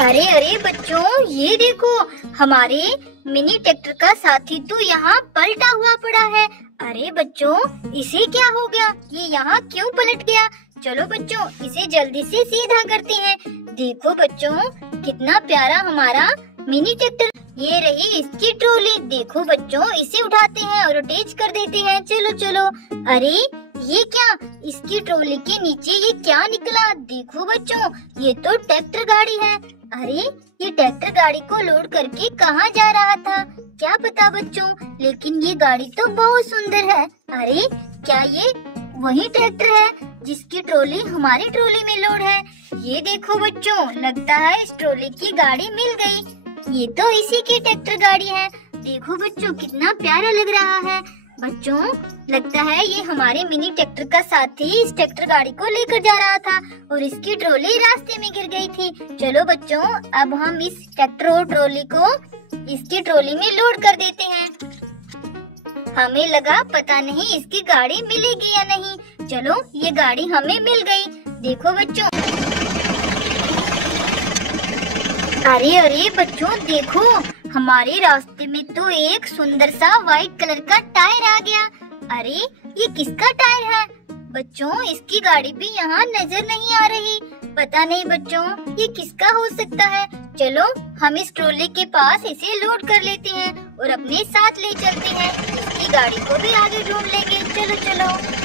अरे अरे बच्चों, ये देखो हमारे मिनी ट्रैक्टर का साथी तो यहाँ पलटा हुआ पड़ा है। अरे बच्चों, इसे क्या हो गया? ये यहाँ क्यों पलट गया? चलो बच्चों, इसे जल्दी से सीधा करते हैं। देखो बच्चों, कितना प्यारा हमारा मिनी ट्रैक्टर। ये रही इसकी ट्रॉली। देखो बच्चों, इसे उठाते हैं और अटैच कर देते हैं। चलो चलो। अरे ये क्या? इसकी ट्रॉली के नीचे ये क्या निकला? देखो बच्चों, ये तो ट्रैक्टर गाड़ी है। अरे ये ट्रैक्टर गाड़ी को लोड करके कहाँ जा रहा था? क्या पता बच्चों, लेकिन ये गाड़ी तो बहुत सुंदर है। अरे क्या ये वही ट्रैक्टर है जिसकी ट्रॉली हमारी ट्रॉली में लोड है? ये देखो बच्चों, लगता है इस ट्रॉली की गाड़ी मिल गई। ये तो इसी की ट्रैक्टर गाड़ी है। देखो बच्चों, कितना प्यारा लग रहा है। बच्चों, लगता है ये हमारे मिनी ट्रैक्टर का साथी इस ट्रैक्टर गाड़ी को लेकर जा रहा था और इसकी ट्रॉली रास्ते में गिर गई थी। चलो बच्चों, अब हम इस ट्रैक्टर और ट्रॉली को इसकी ट्रॉली में लोड कर देते हैं। हमें लगा पता नहीं इसकी गाड़ी मिलेगी या नहीं। चलो, ये गाड़ी हमें मिल गई। देखो बच्चों। अरे अरे बच्चों, देखो हमारे रास्ते में तो एक सुंदर सा व्हाइट कलर का टायर आ गया। अरे ये किसका टायर है? बच्चों, इसकी गाड़ी भी यहाँ नजर नहीं आ रही। पता नहीं बच्चों, ये किसका हो सकता है। चलो, हम इस ट्रॉली के पास इसे लोड कर लेते हैं और अपने साथ ले चलते हैं। इसकी गाड़ी को भी आगे ढूंढ लेंगे। चलो चलो।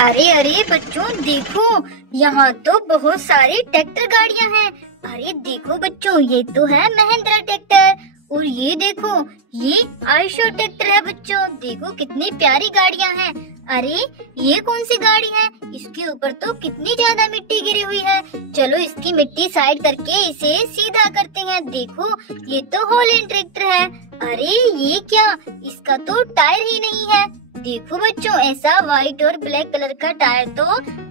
अरे अरे बच्चों, देखो यहाँ तो बहुत सारी ट्रैक्टर गाड़ियाँ हैं। अरे देखो बच्चों, ये तो है महिंद्रा ट्रैक्टर और ये देखो ये आयशर ट्रैक्टर है। बच्चों देखो कितनी प्यारी गाड़ियाँ हैं। अरे ये कौन सी गाड़ी है? इसके ऊपर तो कितनी ज्यादा मिट्टी गिरी हुई है। चलो, इसकी मिट्टी साइड करके इसे सीधा करते हैं। देखो ये तो हॉलैंड ट्रैक्टर है। अरे ये क्या? इसका तो टायर ही नहीं है। देखो बच्चों, ऐसा व्हाइट और ब्लैक कलर का टायर तो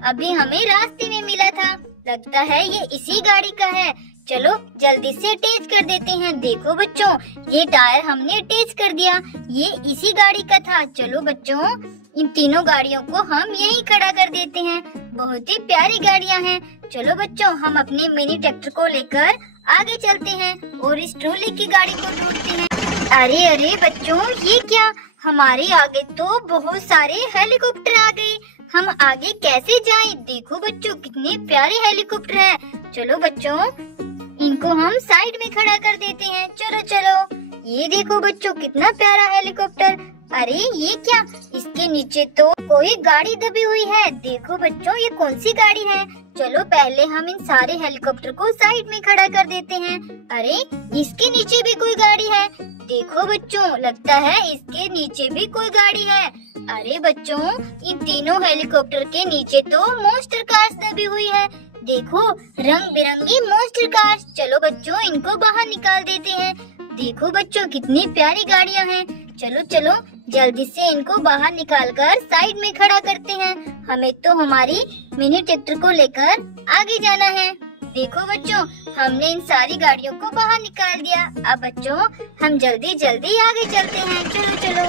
अभी हमें रास्ते में मिला था। लगता है ये इसी गाड़ी का है। चलो जल्दी से अटैच कर देते हैं। देखो बच्चों, ये टायर हमने अटैच कर दिया। ये इसी गाड़ी का था। चलो बच्चों, इन तीनों गाड़ियों को हम यहीं खड़ा कर देते हैं। बहुत ही प्यारी गाड़ियाँ हैं। चलो बच्चों, हम अपने मिनी ट्रैक्टर को लेकर आगे चलते हैं और इस ट्रॉली की गाड़ी को ढूंढते हैं। अरे अरे बच्चों, ये क्या? हमारे आगे तो बहुत सारे हेलीकॉप्टर आ गए। हम आगे कैसे जाएं? देखो बच्चों, कितने प्यारे हेलीकॉप्टर हैं। चलो बच्चों, इनको हम साइड में खड़ा कर देते हैं। चलो चलो। ये देखो बच्चों, कितना प्यारा हेलीकॉप्टर। अरे ये क्या? इसके नीचे तो कोई गाड़ी दबी हुई है। देखो बच्चों, ये कौन सी गाड़ी है? चलो पहले हम इन सारे हेलीकॉप्टर को साइड में खड़ा कर देते हैं। अरे इसके नीचे भी कोई गाड़ी है। देखो बच्चों, लगता है इसके नीचे भी कोई गाड़ी है। अरे बच्चों, इन तीनों हेलीकॉप्टर के नीचे तो मॉन्स्टर कार्स दबी हुई है। देखो रंग बिरंगी मॉन्स्टर कार्स। चलो बच्चों, इनको बाहर निकाल देते हैं। देखो बच्चों, कितनी प्यारी गाड़ियाँ हैं। चलो चलो, जल्दी से इनको बाहर निकालकर साइड में खड़ा करते हैं। हमें तो हमारी मिनी ट्रैक्टर को लेकर आगे जाना है। देखो बच्चों, हमने इन सारी गाड़ियों को बाहर निकाल दिया। अब बच्चों, हम जल्दी जल्दी आगे चलते हैं। चलो चलो।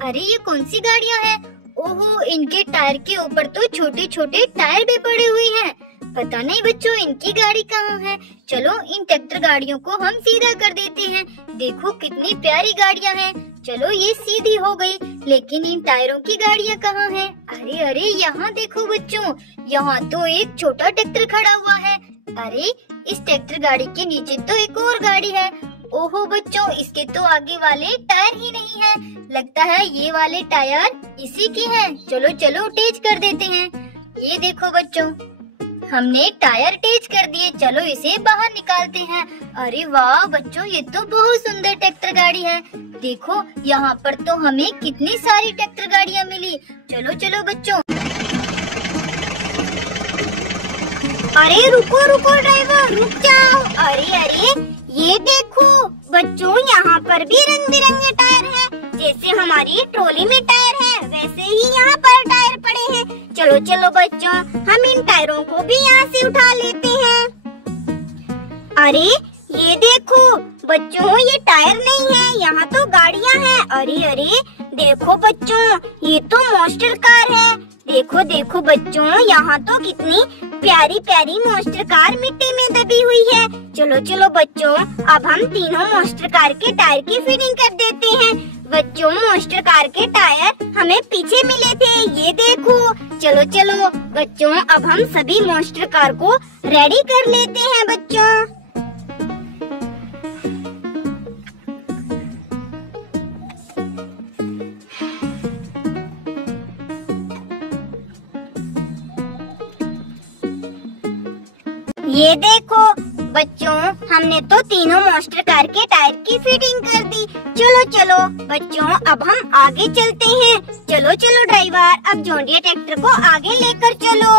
अरे ये कौन सी गाड़ियाँ हैं? ओहो, इनके टायर के ऊपर तो छोटे छोटे टायर भी पड़े हुए हैं। पता नहीं बच्चों, इनकी गाड़ी कहाँ है। चलो, इन ट्रैक्टर गाड़ियों को हम सीधा कर देते हैं। देखो कितनी प्यारी गाड़ियाँ हैं। चलो, ये सीधी हो गई, लेकिन इन टायरों की गाड़ियाँ कहाँ हैं? अरे अरे, यहाँ देखो बच्चों, यहाँ तो एक छोटा ट्रैक्टर खड़ा हुआ है। अरे इस ट्रैक्टर गाड़ी के नीचे तो एक और गाड़ी है। ओहो बच्चों, इसके तो आगे वाले टायर ही नहीं है। लगता है ये वाले टायर इसी के हैं। चलो चलो, अटैच कर देते हैं। ये देखो बच्चों, हमने टायर अटैच कर दिए। चलो इसे बाहर निकालते हैं। अरे वाह बच्चों, ये तो बहुत सुंदर ट्रैक्टर गाड़ी है। देखो यहाँ पर तो हमें कितनी सारी ट्रैक्टर गाड़ियाँ मिली। चलो चलो बच्चों। अरे रुको रुको ड्राइवर, रुक जाओ। अरे अरे, ये देखो बच्चों, यहाँ पर भी रंग बिरंगे टायर हैं। जैसे हमारी ट्रॉली में टायर है, वैसे ही यहाँ पर टायर पड़े हैं। चलो चलो बच्चों, हम इन टायरों को भी यहाँ से उठा लेते हैं। अरे ये देखो बच्चों, ये टायर नहीं है, यहाँ तो गाड़ियाँ हैं। अरे अरे देखो बच्चों, ये तो मॉन्स्टर कार है। देखो देखो बच्चों, यहाँ तो कितनी प्यारी प्यारी मॉन्स्टर कार मिट्टी में दबी हुई है। चलो चलो बच्चों, अब हम तीनों मॉन्स्टर कार के टायर की फिटिंग कर देते हैं। बच्चों, मॉन्स्टर कार के टायर हमें पीछे मिले थे, ये देखो। चलो चलो बच्चों, अब हम सभी मॉन्स्टर कार को रेडी कर लेते हैं बच्चों। ये देखो बच्चों, हमने तो तीनों मॉन्स्टर कार के टायर की फिटिंग कर दी। चलो चलो बच्चों, अब हम आगे चलते हैं। चलो चलो ड्राइवर, अब जॉन डीरे ट्रैक्टर को आगे लेकर चलो।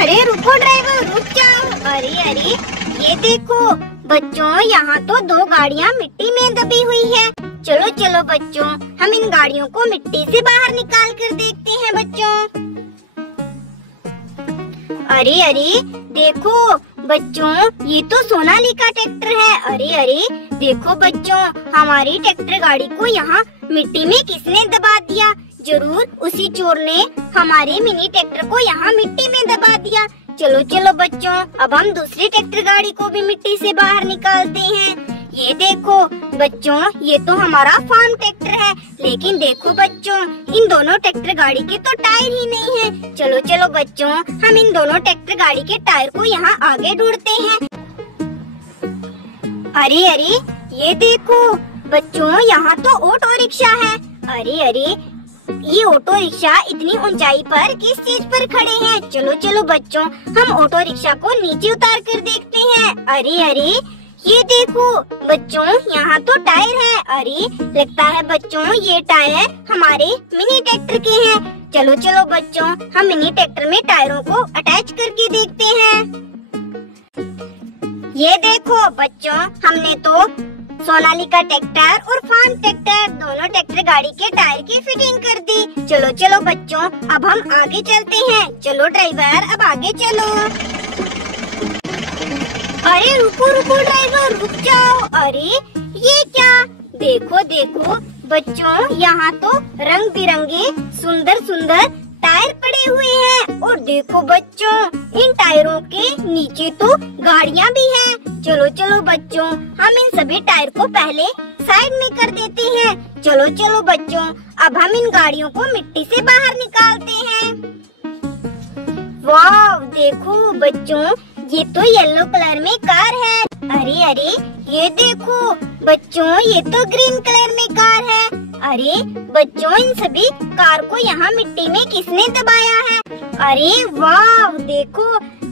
अरे रुको ड्राइवर, रुक जाओ। अरे अरे, ये देखो बच्चों, यहाँ तो दो गाड़ियाँ मिट्टी में दबी हुई है। चलो चलो बच्चों, हम इन गाड़ियों को मिट्टी से बाहर निकाल कर देखते हैं बच्चों। अरे अरे देखो बच्चों, ये तो सोनालिका ट्रैक्टर है। अरे अरे देखो बच्चों, हमारी ट्रैक्टर गाड़ी को यहाँ मिट्टी में किसने दबा दिया? जरूर उसी चोर ने हमारी मिनी ट्रैक्टर को यहाँ मिट्टी में दबा दिया। चलो चलो बच्चों, अब हम दूसरी ट्रैक्टर गाड़ी को भी मिट्टी से बाहर निकालते हैं। ये देखो बच्चों, ये तो हमारा फार्म ट्रैक्टर है, लेकिन देखो बच्चों, इन दोनों ट्रैक्टर गाड़ी के तो टायर ही नहीं है। चलो चलो बच्चों, हम इन दोनों ट्रैक्टर गाड़ी के टायर को यहाँ आगे ढूंढते हैं। अरे अरे, ये देखो बच्चों, यहाँ तो ऑटो रिक्शा है। अरे अरे, ये ऑटो रिक्शा इतनी ऊंचाई पर किस चीज पर खड़े हैं? चलो चलो बच्चों, हम ऑटो रिक्शा को नीचे उतार कर देखते हैं। अरे अरे, ये देखो बच्चों, यहाँ तो टायर है। अरे लगता है बच्चों, ये टायर हमारे मिनी ट्रैक्टर के हैं। चलो चलो बच्चों, हम मिनी ट्रैक्टर में टायरों को अटैच करके देखते हैं। ये देखो बच्चों, हमने तो सोनालिका ट्रैक्टर और फार्म ट्रैक्टर दोनों ट्रैक्टर गाड़ी के टायर की फिटिंग कर दी। चलो चलो बच्चों, अब हम आगे चलते हैं। चलो ड्राइवर, अब आगे चलो। अरे रुको रुको ड्राइवर, रुक जाओ। अरे ये क्या? देखो देखो बच्चों, यहाँ तो रंग बिरंगे सुंदर सुंदर टायर पड़े हुए हैं। और देखो बच्चों, इन टायरों के नीचे तो गाड़ियाँ भी हैं। चलो चलो बच्चों, हम इन सभी टायर को पहले साइड में कर देते हैं। चलो चलो बच्चों, अब हम इन गाड़ियों को मिट्टी से बाहर निकालते हैं। वाह देखो बच्चों, ये तो येलो कलर में कार है। अरे अरे, ये देखो बच्चों, ये तो ग्रीन कलर में कार है। अरे बच्चों, इन सभी कार को यहाँ मिट्टी में किसने दबाया है? अरे वाह देखो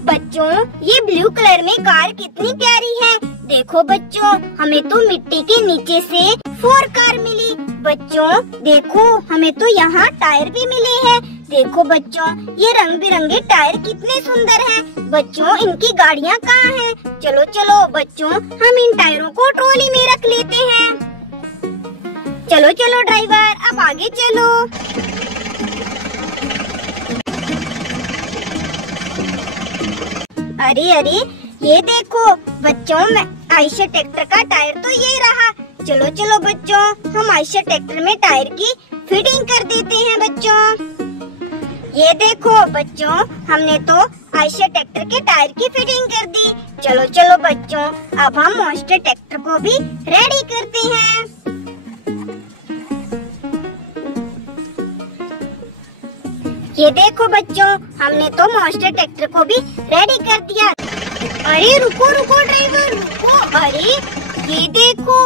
बच्चों, ये ब्लू कलर में कार कितनी प्यारी है। देखो बच्चों, हमें तो मिट्टी के नीचे से 4 कार मिली। बच्चों देखो, हमें तो यहाँ टायर भी मिले हैं। देखो बच्चों, ये रंग बिरंगे टायर कितने सुंदर हैं। बच्चों, इनकी गाड़ियाँ कहाँ हैं? चलो चलो बच्चों, हम इन टायरों को ट्रॉली में रख लेते हैं। चलो चलो ड्राइवर, अब आगे चलो। अरे अरे, ये देखो बच्चों, आयशा ट्रैक्टर का टायर तो ये रहा। चलो चलो बच्चों, हम आयशा ट्रैक्टर में टायर की फिटिंग कर देते हैं बच्चों। ये देखो बच्चों, हमने तो आयशा ट्रैक्टर के टायर की फिटिंग कर दी। चलो चलो बच्चों, अब हम मॉन्स्टर ट्रैक्टर को भी रेडी करते हैं। ये देखो बच्चों, हमने तो मॉन्स्टर ट्रैक्टर को भी रेडी कर दिया। अरे रुको रुको ड्राइवर, रुको। अरे ये देखो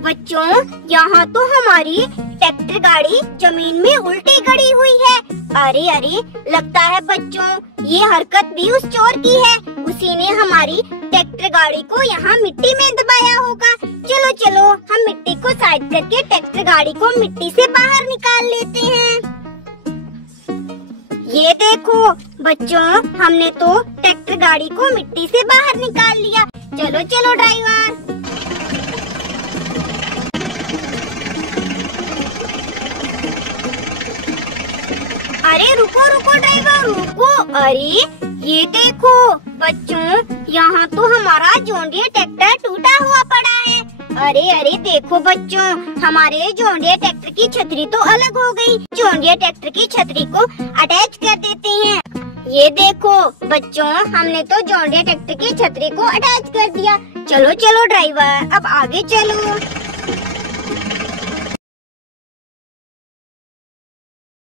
बच्चों, यहाँ तो हमारी ट्रैक्टर गाड़ी जमीन में उल्टी खड़ी हुई है। अरे अरे, लगता है बच्चों, ये हरकत भी उस चोर की है। उसी ने हमारी ट्रैक्टर गाड़ी को यहाँ मिट्टी में दबाया होगा। चलो चलो, हम मिट्टी को साइड करके ट्रैक्टर गाड़ी को मिट्टी से बाहर निकाल लेते हैं। ये देखो बच्चों, हमने तो ट्रैक्टर गाड़ी को मिट्टी से बाहर निकाल लिया। चलो चलो ड्राइवर। अरे रुको रुको ड्राइवर, रुको। अरे ये देखो बच्चों, यहाँ तो हमारा जॉन डीरे ट्रैक्टर टूटा हुआ पड़ा है। अरे अरे देखो बच्चों, हमारे जॉन डियर ट्रैक्टर की छतरी तो अलग हो गई। जॉन डियर ट्रैक्टर की छतरी को अटैच कर देते हैं। ये देखो बच्चों, हमने तो जॉन डियर ट्रैक्टर की छतरी को अटैच कर दिया। चलो चलो ड्राइवर, अब आगे चलो।